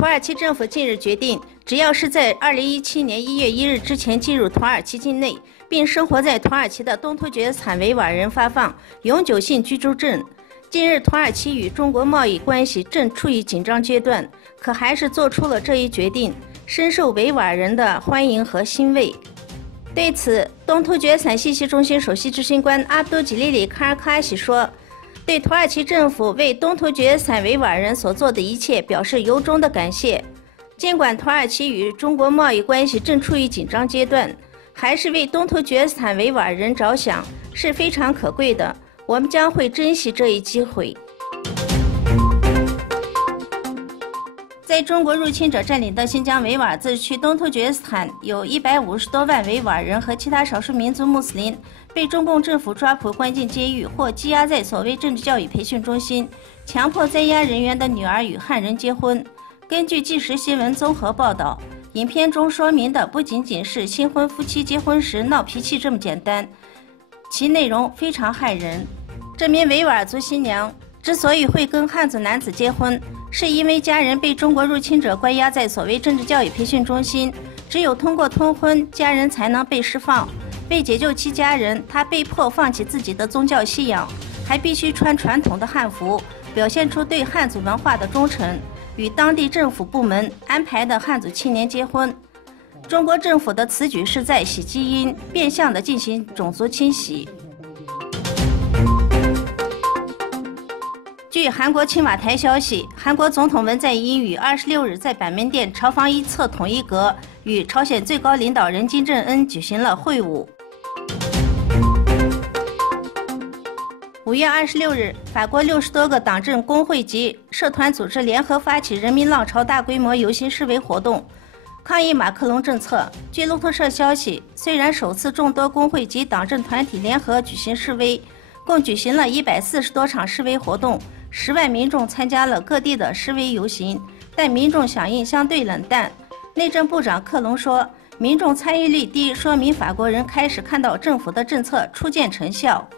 土耳其政府近日决定，只要是在2017年1月1日之前进入土耳其境内，并生活在土耳其的东突厥斯坦维吾尔人发放永久性居住证。近日，土耳其与中国贸易关系正处于紧张阶段，可还是做出了这一决定，深受维吾尔人的欢迎和欣慰。对此，东突厥斯坦信息中心首席执行官阿卜杜吉利里·卡尔卡西说：“对土耳其政府为东突厥斯坦维吾尔人所做的一切表示由衷的感谢。尽管土耳其与中国贸易关系正处于紧张阶段，还是为东突厥斯坦维吾尔人着想是非常可贵的。我们将会珍惜这一机会。”在中国入侵者占领的新疆维吾尔自治区东突厥斯坦，有150多万维吾尔人和其他少数民族穆斯林被中共政府抓捕关进监狱或羁押在所谓政治教育培训中心，强迫在押人员的女儿与汉人结婚。根据即时新闻综合报道，影片中说明的不仅仅是新婚夫妻结婚时闹脾气这么简单，其内容非常骇人。这名维吾尔族新娘之所以会跟汉族男子结婚，是因为家人被中国入侵者关押在所谓政治教育培训中心，只有通过通婚，家人才能被释放。为解救其家人，他被迫放弃自己的宗教信仰，还必须穿传统的汉服，表现出对汉族文化的忠诚，与当地政府部门安排的汉族青年结婚。中国政府的此举是在洗基因，变相地进行种族清洗。据韩国青瓦台消息，韩国总统文在寅于26日在板门店朝方一侧统一阁与朝鲜最高领导人金正恩举行了会晤。5月26日，法国60多个党政工会及社团组织联合发起人民浪潮大规模游行示威活动，抗议马克龙政策。据路透社消息，虽然首次众多工会及党政团体联合举行示威，共举行了140多场示威活动，10万民众参加了各地的示威游行，但民众响应相对冷淡。内政部长克隆说，民众参与率低，说明法国人开始看到政府的政策初见成效。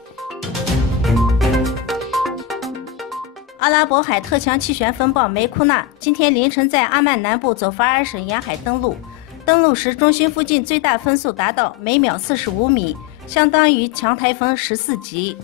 阿拉伯海特强气旋风暴梅库纳今天凌晨在阿曼南部佐法尔省沿海登陆，登陆时中心附近最大风速达到每秒45米，相当于强台风14级。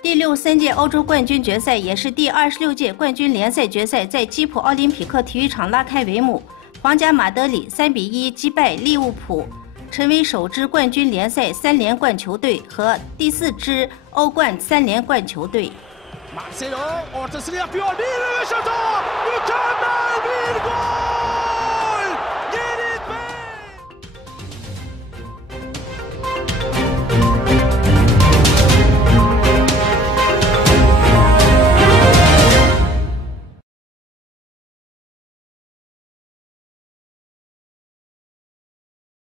第63届欧洲冠军决赛，也是第26届冠军联赛决赛在基辅奥林匹克体育场拉开帷幕，皇家马德里3比1击败利物浦，成为首支冠军联赛3连冠球队和第4支欧冠3连冠球队。Marcelo ortasını yapıyor. Bir şutu. Mükemmel bir gol!